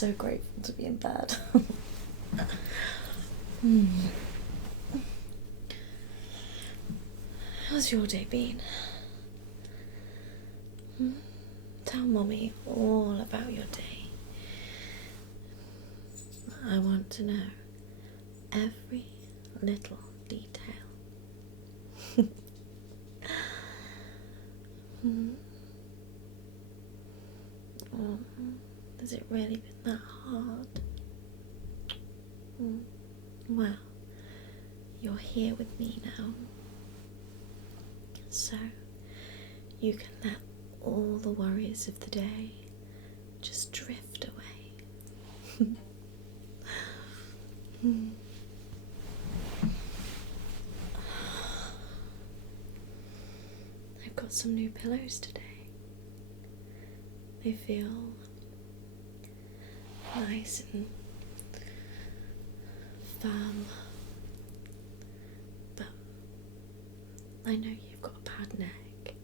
so grateful to be in bed. How's your day been? Tell Mommy all about your day. I want to know every little detail. Oh, has it really been that hard? Well, you're here with me now, so you can let all the worries of the day just drift away. I've got some new pillows today. They feel nice and firm, but I know you've got a bad neck,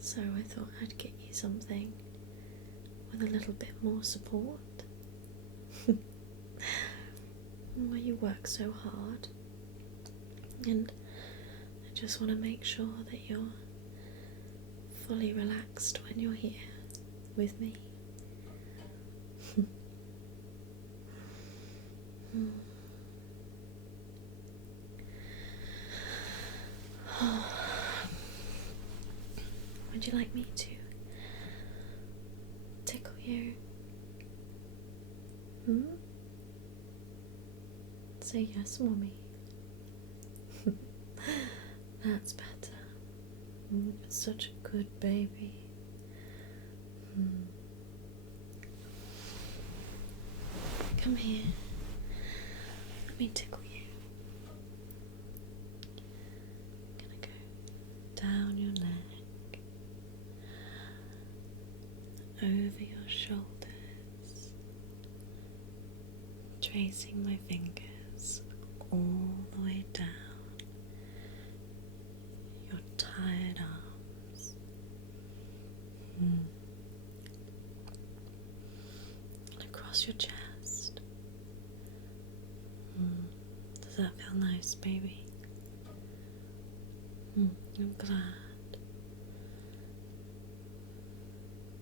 so I thought I'd get you something with a little bit more support. Well, you work so hard, and I just want to make sure that you're fully relaxed when you're here with me. Would you like me to tickle you? Say yes, Mommy. That's better. You're such a good baby. Come here. Let me tickle you. I'm gonna go down your neck, over your shoulders, tracing my fingers all the way down your tired arms. And across your chest. Does that feel nice, baby? I'm glad.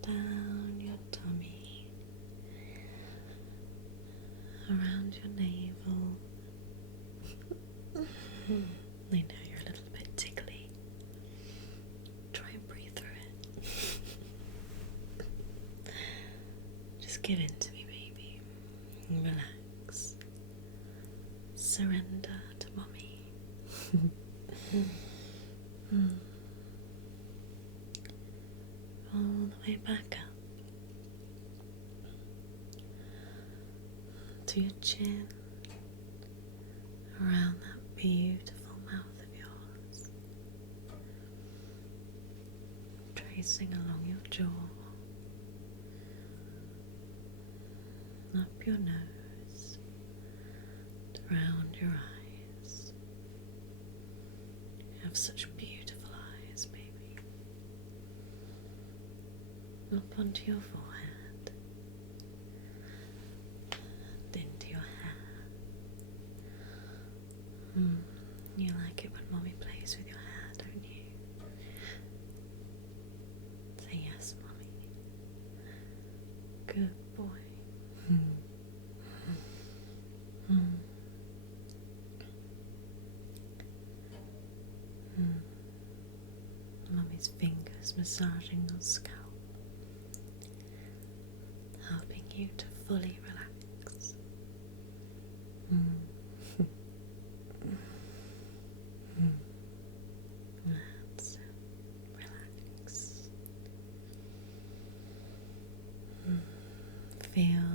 Down your tummy, around your navel. I know you're a little bit tickly. Try and breathe through it. Just give in to me, baby. Relax. Surrender to Mommy. All the way back up to your chin, around that beautiful mouth of yours, tracing along your jaw, up your nose, and around your eyes. You have such beautiful eyes, baby. Up onto your forehead, and into your hair. You like it when Mommy plays with your hair, don't you? Say yes, Mommy. Good boy. Mummy's fingers massaging your scalp, helping you to fully relax. That's it. Relax. Feel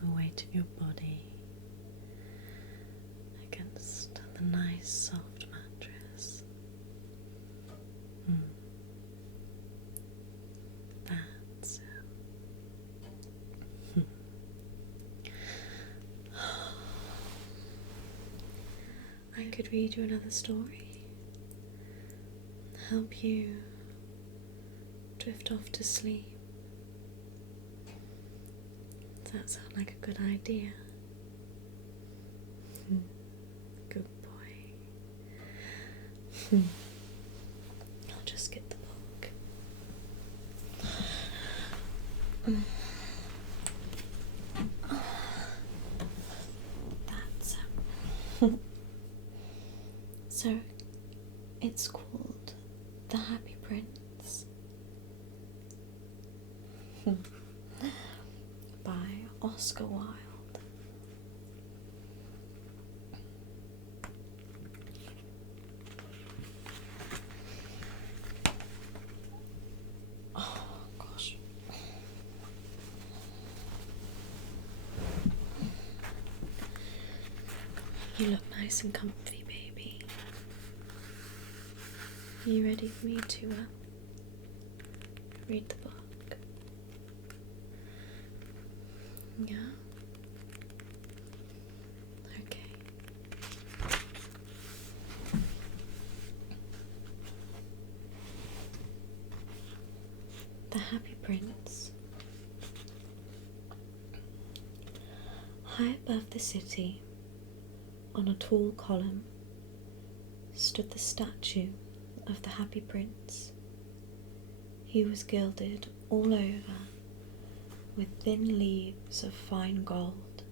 the weight of your body against the nice soft mattress. That's it. I could read you another story, help you drift off to sleep. So that sound like a good idea? Good boy. I'll just get the book. That's so it's called The Happy Prince by Oscar Wilde. You look nice and comfy, baby. Are you ready for me to read the book? Yeah? Okay. The Happy Prince. High above the city, on a tall column, stood the statue of the Happy Prince. He was gilded all over with thin leaves of fine gold.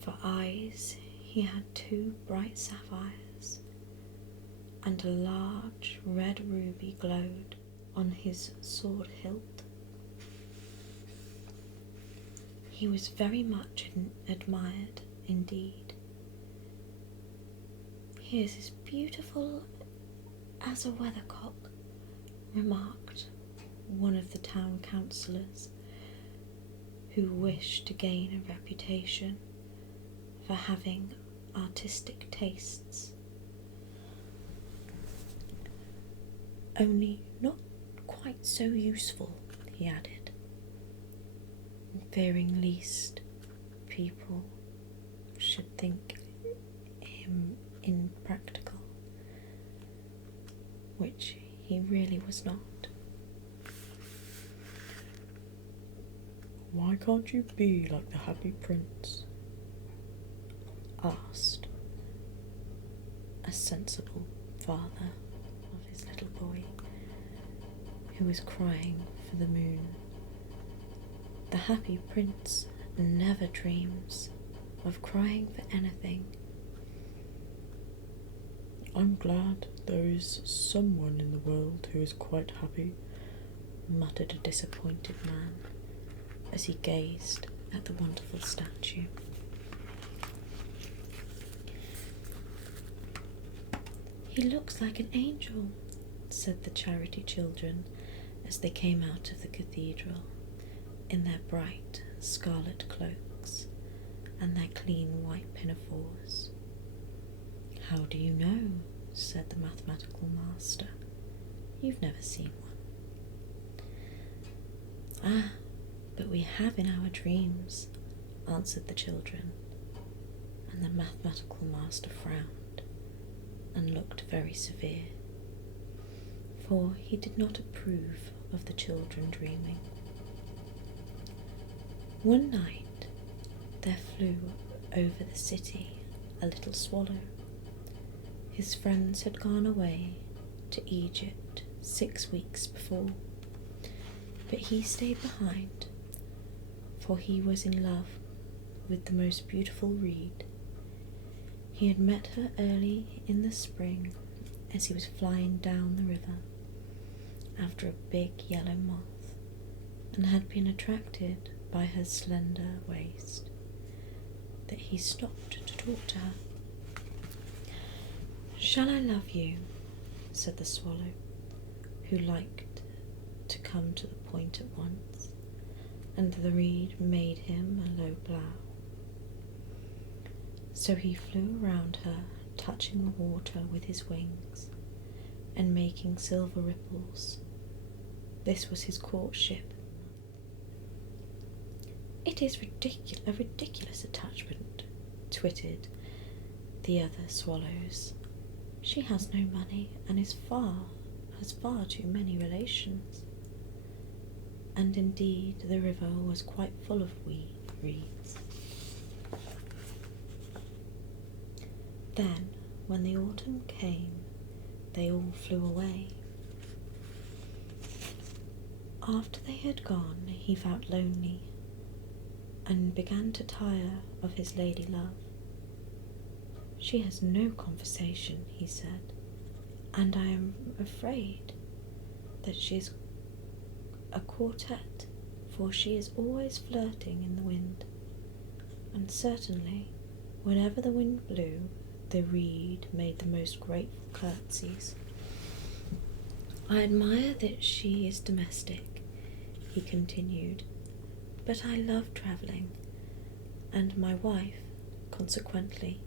For eyes he had 2 bright sapphires, and a large red ruby glowed on his sword hilt. He was very much admired indeed. "He is as beautiful as a weathercock," remarked one of the town councillors, who wished to gain a reputation for having artistic tastes. "Only not quite so useful," he added, fearing lest people should think him impractical, which he really was not. "Why can't you be like the Happy Prince?" asked a sensible father of his little boy, who was crying for the moon. "The Happy Prince never dreams of crying for anything." "I'm glad there is someone in the world who is quite happy," muttered a disappointed man as he gazed at the wonderful statue. "He looks like an angel," said the charity children as they came out of the cathedral in their bright scarlet cloaks and their clean white pinafores. "How do you know?" said the mathematical master. "You've never seen one." "Ah, but we have in our dreams," answered the children, and the mathematical master frowned and looked very severe, for he did not approve of the children dreaming. One night there flew over the city a little swallow. His friends had gone away to Egypt 6 weeks before, but he stayed behind, for he was in love with the most beautiful reed. He had met her early in the spring as he was flying down the river after a big yellow moth, and had been attracted by her slender waist that he stopped to talk to her. "Shall I love you?" said the swallow, who liked to come to the point at once, and the reed made him a low bow. So he flew around her, touching the water with his wings and making silver ripples. This was his courtship. "It is a ridiculous attachment," twittered the other swallows. "She has no money and has far too many relations." and indeed the river was quite full of reeds. Then, when the autumn came, they all flew away. After they had gone, he felt lonely and began to tire of his lady love. She has no conversation, he said, and I am afraid that she is a quartet, for she is always flirting in the wind, and certainly, whenever the wind blew, the reed made the most grateful curtsies. I admire that she is domestic, he continued, but I love travelling, and my wife, consequently,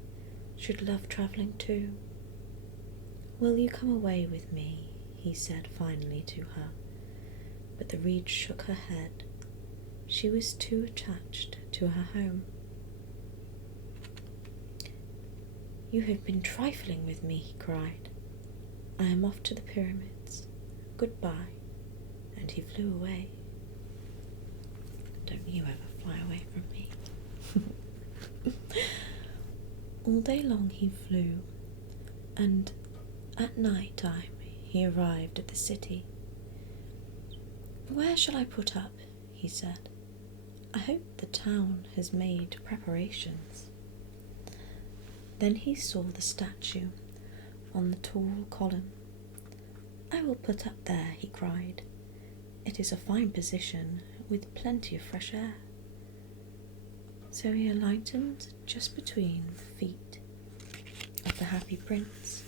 should love travelling too. Will you come away with me? He said finally to her, but the reed shook her head. She was too attached to her home. You have been trifling with me, he cried. I am off to the pyramids. Goodbye. And he flew away. Don't you ever fly away from me. All day long he flew, and at night time he arrived at the city. Where shall I put up? He said. I hope the town has made preparations. Then he saw the statue on the tall column. I will put up there, he cried. It is a fine position, with plenty of fresh air. So he alighted just between the feet of the happy prince.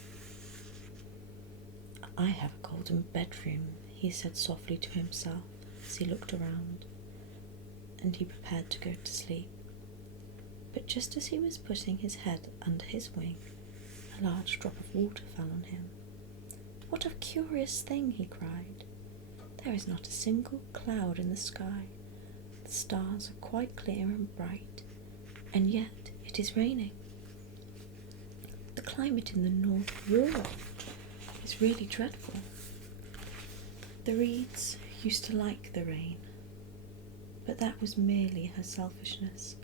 I have a golden bedroom, he said softly to himself as he looked around, and he prepared to go to sleep. But just as he was putting his head under his wing, a large drop of water fell on him. What a curious thing, he cried. There is not a single cloud in the sky. The stars are quite clear and bright, and yet it is raining. The climate in the North Europe is really dreadful. The reeds used to like the rain, but that was merely her selfishness.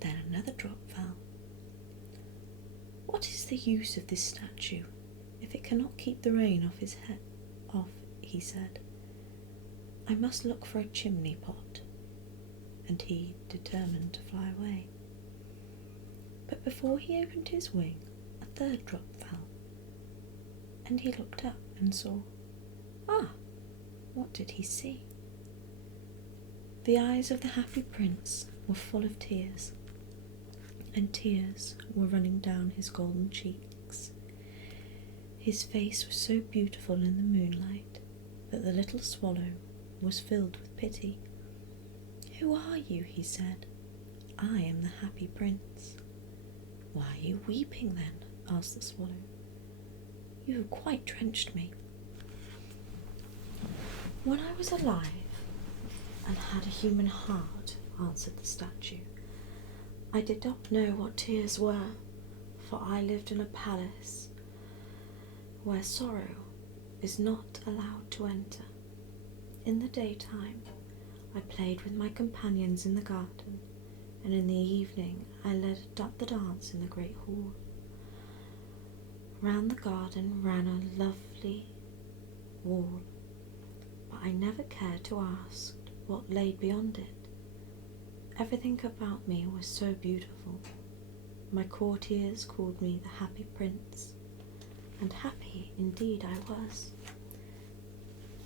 Then another drop fell. What is the use of this statue if it cannot keep the rain off his head? He said. I must look for a chimney pot. And he determined to fly away. But before he opened his wing, a third drop fell, and he looked up and saw. What did he see? The eyes of the happy prince were full of tears, and tears were running down his golden cheeks. His face was so beautiful in the moonlight that the little swallow was filled with pity. Who are you? He said. I am the happy prince. Why are you weeping then? Asked the swallow. You have quite drenched me. When I was alive and had a human heart, answered the statue, I did not know what tears were, for I lived in a palace where sorrow is not allowed to enter. In the daytime, I played with my companions in the garden, and in the evening I led the dance in the great hall. Round the garden ran a lovely wall, but I never cared to ask what lay beyond it. Everything about me was so beautiful. My courtiers called me the happy prince, and happy indeed I was,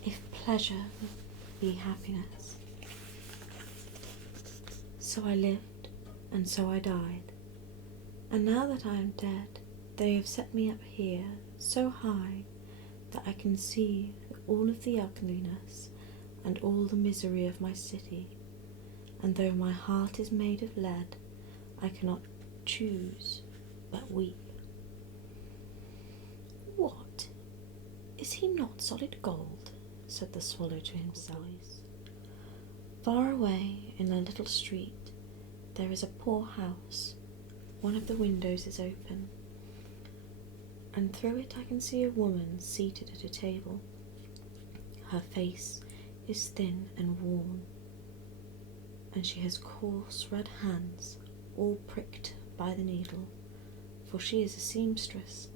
if pleasure be happiness. So I lived, and so I died, and now that I am dead, they have set me up here so high that I can see all of the ugliness and all the misery of my city, and though my heart is made of lead, I cannot choose but weep. What? Is he not solid gold? Said the swallow to himself. Far away in a little street there is a poor house. One of the windows is open, and through it I can see a woman seated at a table. Her face is thin and worn, and she has coarse red hands, all pricked by the needle, for she is a seamstress.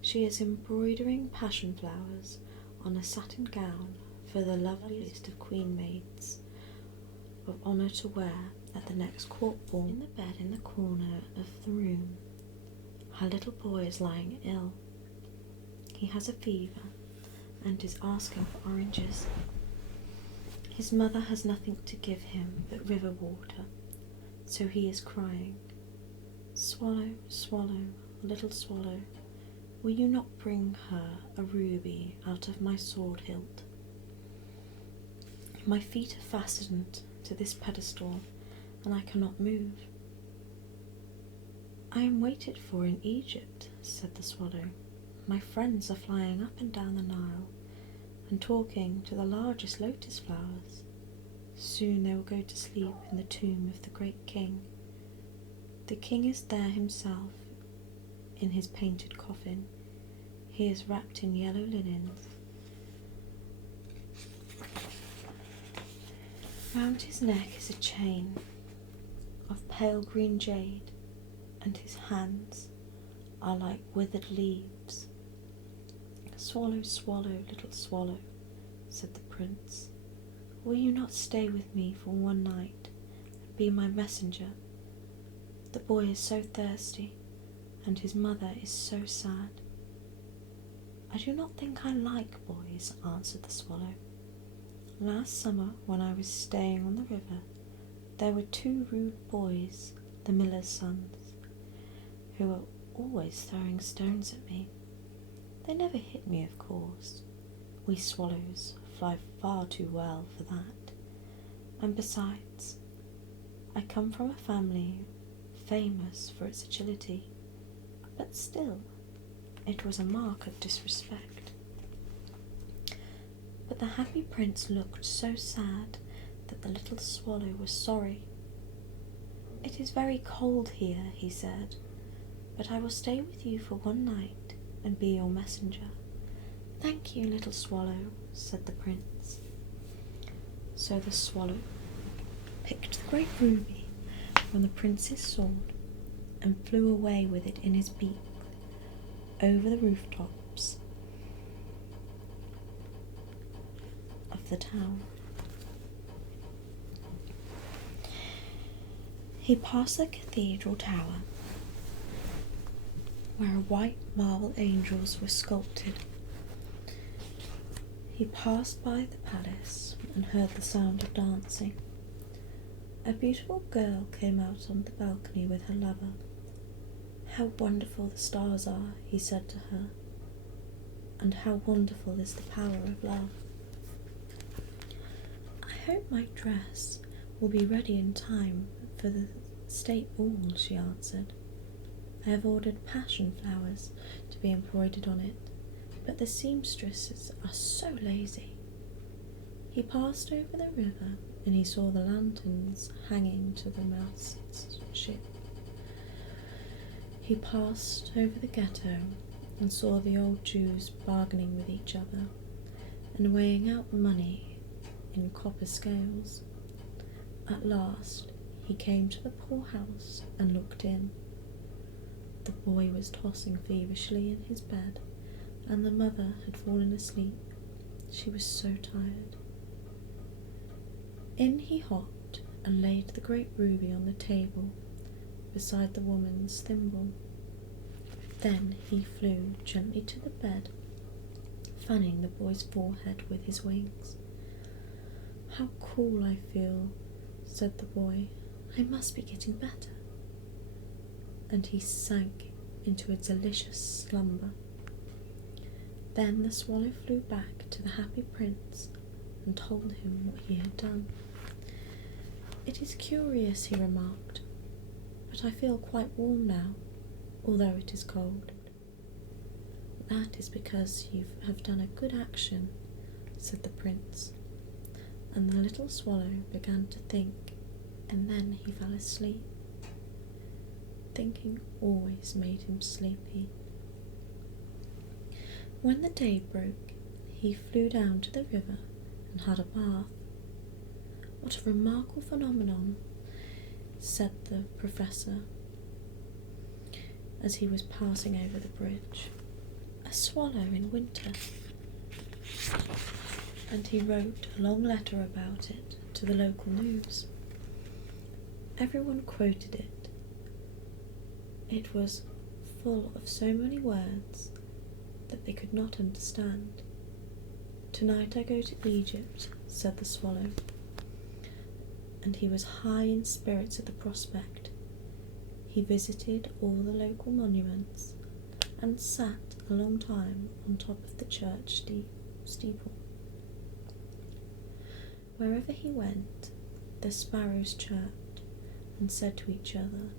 She is embroidering passion flowers on a satin gown for the loveliest of queen maids of honour to wear at the next court ball. In the bed in the corner of the room, her little boy is lying ill. He has a fever and is asking for oranges. His mother has nothing to give him but river water, so he is crying, "Swallow, swallow, little swallow, will you not bring her a ruby out of my sword hilt? My feet are fastened to this pedestal, and I cannot move." "I am waited for in Egypt," said the swallow. "My friends are flying up and down the Nile and talking to the largest lotus flowers. Soon they will go to sleep in the tomb of the great king. The king is there himself in his painted coffin. He is wrapped in yellow linens. Round his neck is a chain of pale green jade, and his hands are like withered leaves." "Swallow, swallow, little swallow," said the prince, "will you not stay with me for one night and be my messenger? The boy is so thirsty, and his mother is so sad." "I do not think I like boys," answered the swallow. "Last summer, when I was staying on the river, there were 2 rude boys, the miller's sons, who were always throwing stones at me. They never hit me, of course. We swallows fly far too well for that. And besides, I come from a family famous for its agility, but still, it was a mark of disrespect." But the happy prince looked so sad that the little swallow was sorry. "It is very cold here," he said, "but I will stay with you for one night and be your messenger." "Thank you, little swallow," said the prince. So the swallow picked the great ruby from the prince's sword and flew away with it in his beak over the rooftops of the town. He passed the cathedral tower, where white marble angels were sculpted. He passed by the palace and heard the sound of dancing. A beautiful girl came out on the balcony with her lover. "How wonderful the stars are," he said to her, "and how wonderful is the power of love." "I hope my dress will be ready in time for the state ball," she answered. "I have ordered passion flowers to be embroidered on it, but the seamstresses are so lazy." He passed over the river and he saw the lanterns hanging to the mast's ship. He passed over the ghetto and saw the old Jews bargaining with each other and weighing out money in copper scales. At last he came to the poorhouse and looked in. The boy was tossing feverishly in his bed, and the mother had fallen asleep. She was so tired. In he hopped and laid the great ruby on the table beside the woman's thimble. Then he flew gently to the bed, fanning the boy's forehead with his wings. "How cool I feel," said the boy. "I must be getting better." And he sank into a delicious slumber. Then the swallow flew back to the happy prince and told him what he had done. "It is curious," he remarked, "but I feel quite warm now, although it is cold." "That is because you have done a good action," said the prince, and the little swallow began to think, and then he fell asleep. Thinking always made him sleepy. When the day broke, he flew down to the river and had a bath. What a remarkable phenomenon, said the professor as he was passing over the bridge. A swallow in winter. And he wrote a long letter about it to the local news. Everyone quoted it. It was full of so many words that they could not understand. Tonight I go to Egypt, said the swallow, and he was high in spirits at the prospect. He visited all the local monuments and sat a long time on top of the church steeple. Wherever he went, the sparrows chirped and said to each other,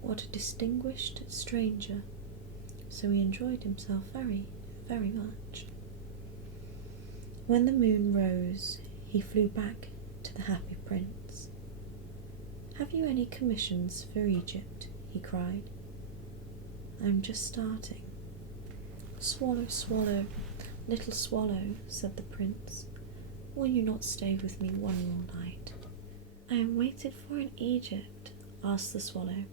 "What a distinguished stranger!" So he enjoyed himself very, very much. When the moon rose, he flew back to the happy prince. "Have you any commissions for Egypt?" he cried. "I'm just starting." "Swallow, swallow, little swallow," said the prince, "will you not stay with me one more night?" "I am waited for in Egypt," asked the swallow.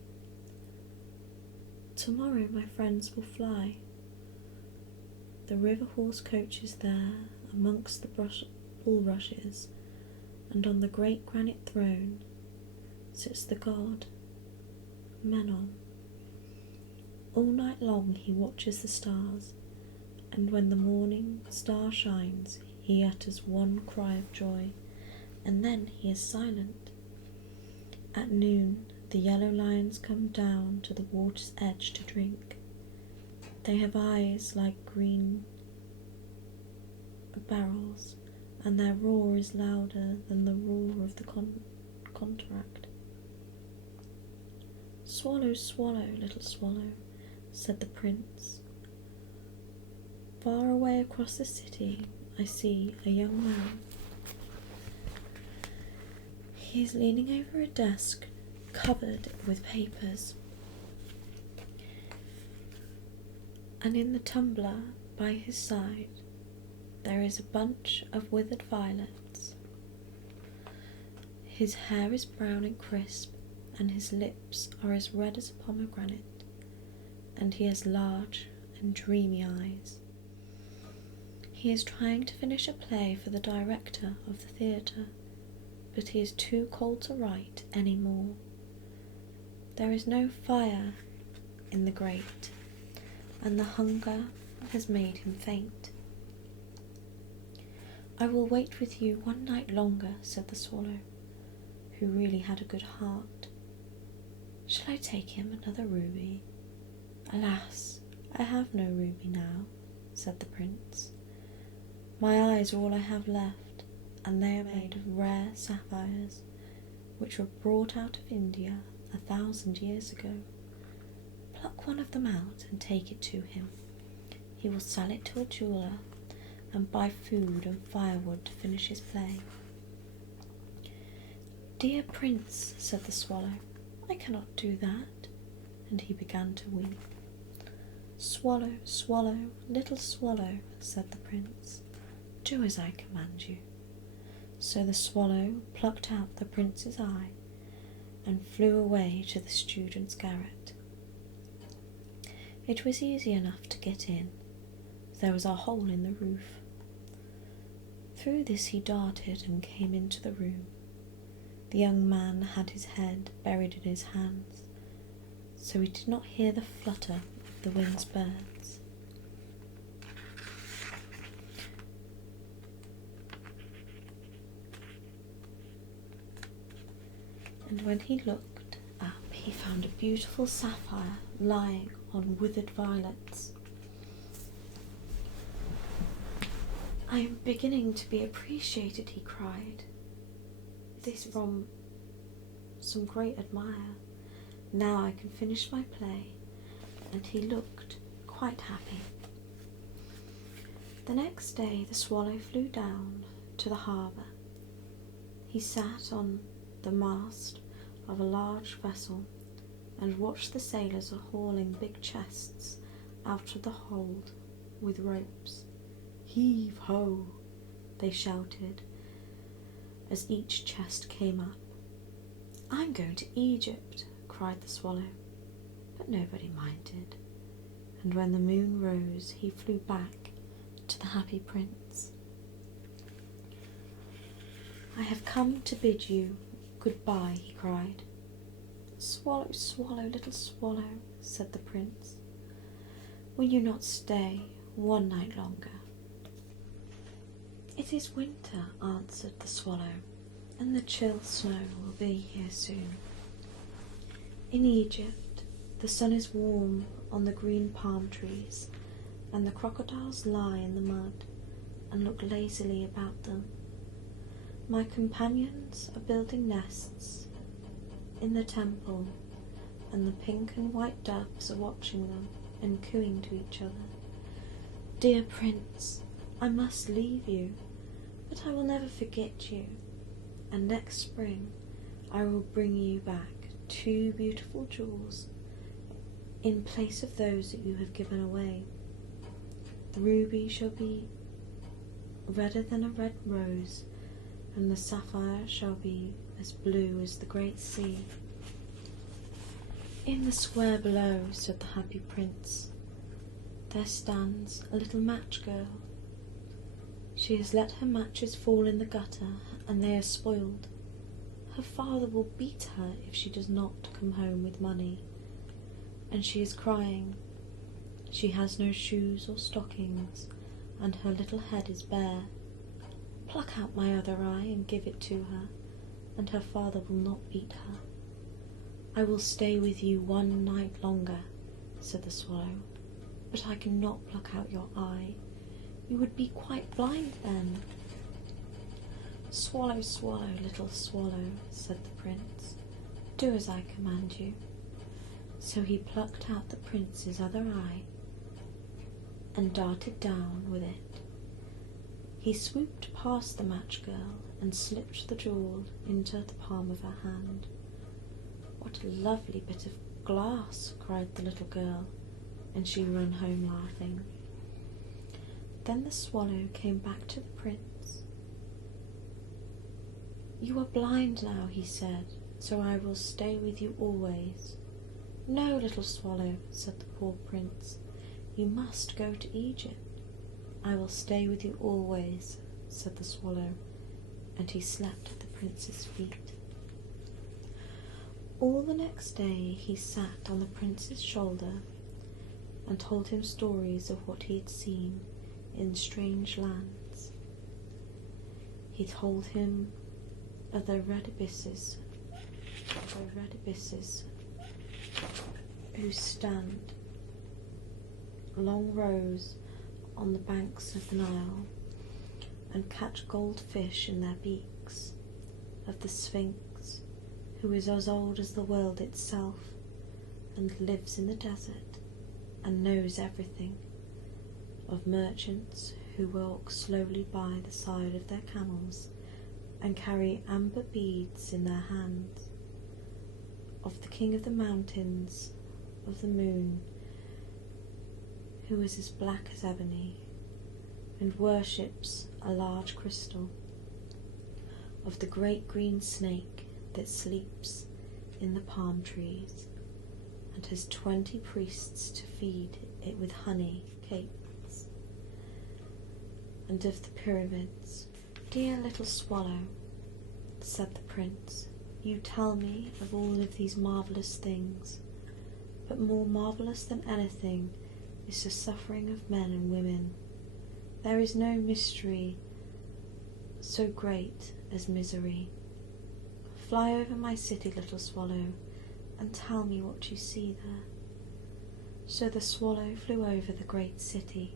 "Tomorrow my friends will fly. The river horse coaches there amongst the bulrushes, and on the great granite throne sits the god Menon. All night long he watches the stars, and when the morning star shines, he utters one cry of joy, and then he is silent. At noon, the yellow lions come down to the water's edge to drink. They have eyes like green barrels, and their roar is louder than the roar of the cataract. "Swallow, swallow, little swallow," said the prince. "Far away across the city I see a young man. He is leaning over a desk covered with papers, and in the tumbler by his side there is a bunch of withered violets. His hair is brown and crisp, and his lips are as red as a pomegranate, and he has large and dreamy eyes. He is trying to finish a play for the director of the theatre, but he is too cold to write any more. There is no fire in the grate, and the hunger has made him faint." "I will wait with you one night longer," said the swallow, who really had a good heart. "Shall I take him another ruby?" "Alas, I have no ruby now," said the prince. "My eyes are all I have left, and they are made of rare sapphires, which were brought out of India 1,000 years ago. Pluck one of them out and take it to him. He will sell it to a jeweller and buy food and firewood to finish his play." "Dear prince," said the swallow, "I cannot do that," and he began to weep. "Swallow, swallow, little swallow," said the prince, "do as I command you." So the swallow plucked out the prince's eye and flew away to the student's garret. It was easy enough to get in. There was a hole in the roof. Through this he darted and came into the room. The young man had his head buried in his hands, so he did not hear the flutter of the winged birds. And when he looked up, he found a beautiful sapphire lying on withered violets. "I am beginning to be appreciated," he cried. "This from some great admirer. Now I can finish my play," and he looked quite happy. The next day the swallow flew down to the harbour. He sat on the mast of a large vessel and watched the sailors hauling big chests out of the hold with ropes. "Heave ho! they shouted as each chest came up. "I'm going to Egypt," cried the swallow, but nobody minded, and when the moon rose he flew back to the happy prince. "I have come to bid you goodbye," he cried. "Swallow, swallow, little swallow," said the prince, "will you not stay one night longer?" "It is winter," answered the swallow, "and the chill snow will be here soon. In Egypt the sun is warm on the green palm trees, and the crocodiles lie in the mud and look lazily about them. My companions are building nests in the temple, and the pink and white doves are watching them and cooing to each other. Dear prince, I must leave you, but I will never forget you, and next spring I will bring you back 2 beautiful jewels in place of those that you have given away. The ruby shall be redder than a red rose, and the sapphire shall be as blue as the great sea." "In the square below," said the happy prince, "there stands a little match girl. She has let her matches fall in the gutter, and they are spoiled. Her father will beat her if she does not come home with money, and she is crying. She has no shoes or stockings, and her little head is bare. Pluck out my other eye and give it to her, and her father will not beat her." "I will stay with you one night longer," said the swallow, "but I cannot pluck out your eye. You would be quite blind then." "Swallow, swallow, little swallow," said the prince, "do as I command you." So he plucked out the prince's other eye and darted down with it. He swooped past the match girl and slipped the jewel into the palm of her hand. "What a lovely bit of glass," cried the little girl, and she ran home laughing. Then the swallow came back to the prince. "You are blind now," he said, "so I will stay with you always." "No, little swallow," said the poor prince, "you must go to Egypt." "I will stay with you always," said the swallow, and he slept at the prince's feet. All the next day he sat on the prince's shoulder and told him stories of what he had seen in strange lands. He told him of the red abysses who stand long rows on the banks of the Nile and catch goldfish in their beaks, of the Sphinx, who is as old as the world itself and lives in the desert and knows everything, of merchants who walk slowly by the side of their camels and carry amber beads in their hands, of the king of the mountains, of the moon, who is as black as ebony and worships a large crystal, of the great green snake that sleeps in the palm trees and has 20 priests to feed it with honey cakes, and of the pyramids. "Dear little swallow," said the prince, "you tell me of all of these marvellous things, but more marvellous than anything is the suffering of men and women. There is no mystery so great as misery. Fly over my city, little swallow, and tell me what you see there." So the swallow flew over the great city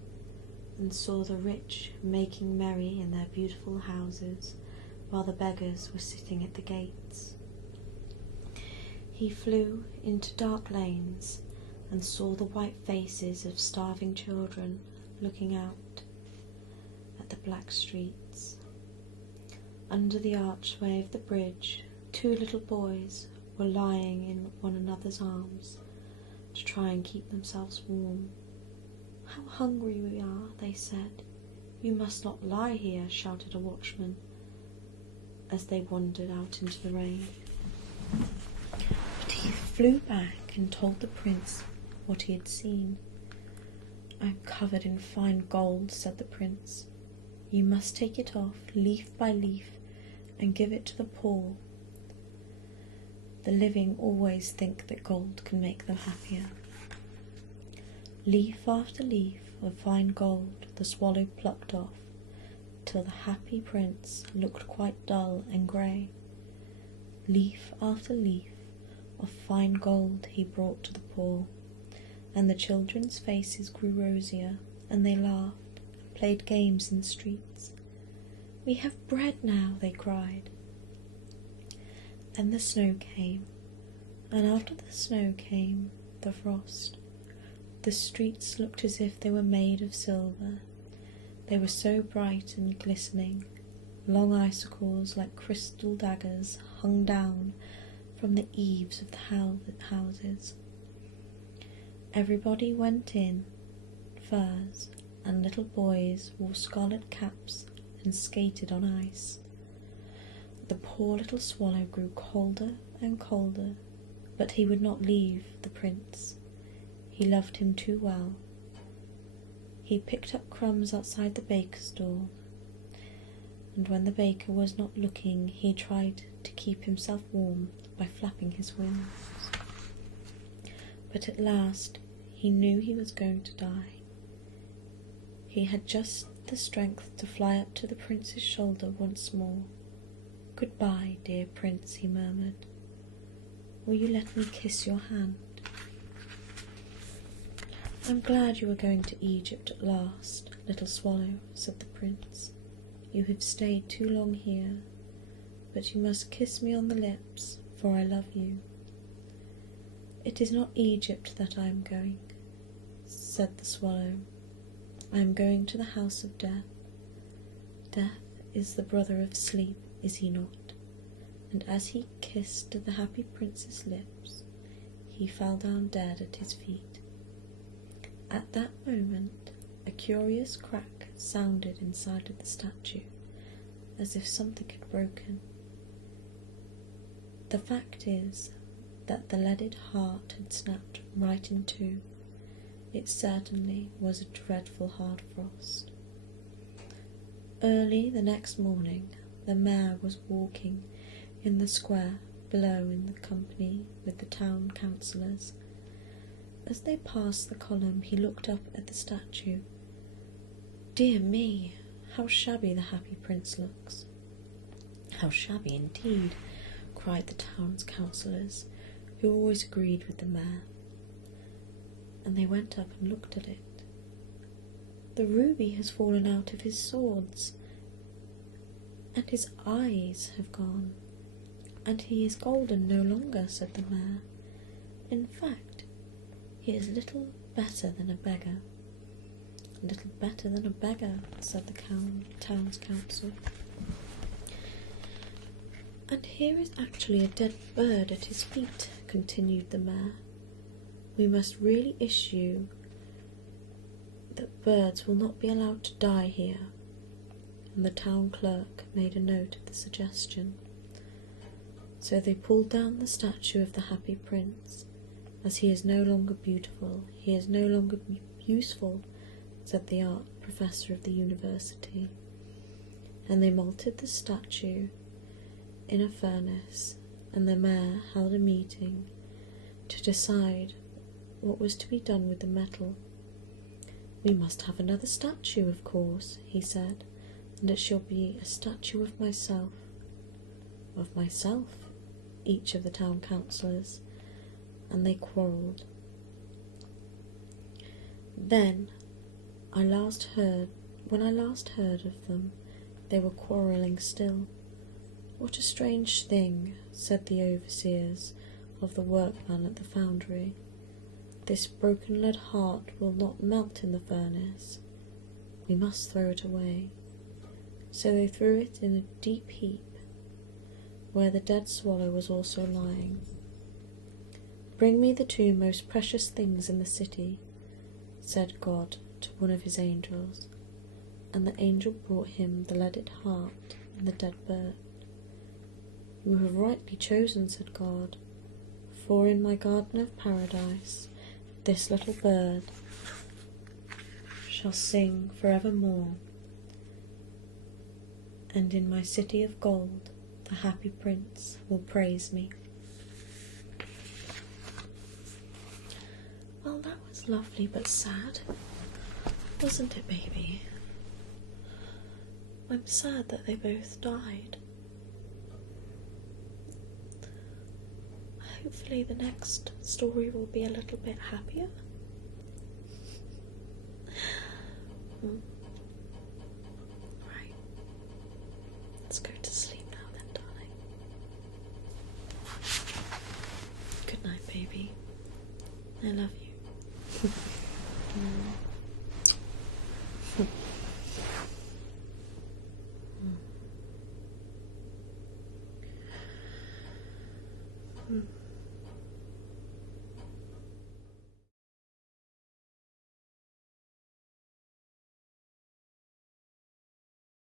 and saw the rich making merry in their beautiful houses, while the beggars were sitting at the gates. He flew into dark lanes and saw the white faces of starving children looking out at the black streets. Under the archway of the bridge, 2 little boys were lying in one another's arms to try and keep themselves warm. "How hungry we are," they said. "You must not lie here," shouted a watchman as they wandered out into the rain. But he flew back and told the prince what he had seen. "I am covered in fine gold," said the prince. "You must take it off, leaf by leaf, and give it to the poor. The living always think that gold can make them happier." Leaf after leaf of fine gold the swallow plucked off, till the happy prince looked quite dull and grey. Leaf after leaf of fine gold he brought to the poor, and the children's faces grew rosier, and they laughed and played games in the streets. "We have bread now," they cried. Then the snow came, and after the snow came the frost. The streets looked as if they were made of silver. They were so bright and glistening. Long icicles like crystal daggers hung down from the eaves of the houses. Everybody went in furs, and little boys wore scarlet caps and skated on ice. The poor little swallow grew colder and colder, but he would not leave the prince. He loved him too well. He picked up crumbs outside the baker's door, and when the baker was not looking, he tried to keep himself warm by flapping his wings. But at last he knew he was going to die. He had just the strength to fly up to the prince's shoulder once more. "Goodbye, dear prince," he murmured. "Will you let me kiss your hand?" "I'm glad you are going to Egypt at last, little swallow," said the prince. "You have stayed too long here, but you must kiss me on the lips, for I love you." "It is not Egypt that I am going," said the swallow. "I am going to the house of death. Death is the brother of sleep, is he not?" And as he kissed the happy prince's lips, he fell down dead at his feet. At that moment, a curious crack sounded inside of the statue, as if something had broken. The fact is that the leaded heart had snapped right in two. It certainly was a dreadful hard frost. Early the next morning, the mayor was walking in the square below in the company with the town councillors. As they passed the column, he looked up at the statue. "Dear me, how shabby the happy prince looks." "How shabby indeed," cried the town's councillors, who always agreed with the mayor. And they went up and looked at it. "The ruby has fallen out of his swords, and his eyes have gone, and he is golden no longer," said the mayor. "In fact, he is little better than a beggar." "Little better than a beggar," said the town's council. "And here is actually a dead bird at his feet," continued the mayor. "We must really issue that birds will not be allowed to die here." And the town clerk made a note of the suggestion. So they pulled down the statue of the happy prince. "As he is no longer beautiful, he is no longer useful," said the art professor of the university. And they melted the statue in a furnace, and the mayor held a meeting to decide what was to be done with the metal. "We must have another statue, of course," he said, "and it shall be a statue of myself." "Of myself," each of the town councillors, and they quarrelled. When I last heard of them, they were quarrelling still. "What a strange thing," said the overseers of the workmen at the foundry. "This broken lead heart will not melt in the furnace. We must throw it away." So they threw it in a deep heap, where the dead swallow was also lying. "Bring me the two most precious things in the city," said God to one of his angels. And the angel brought him the leaded heart and the dead bird. You have rightly chosen, said God, for in my garden of paradise this little bird shall sing for evermore, and in my city of gold the happy prince will praise me. Well, that was lovely but sad, wasn't it, baby? I'm sad that they both died. Hopefully the next story will be a little bit happier. Right. Let's go to sleep now then, darling. Good night, baby. I love you. Mm.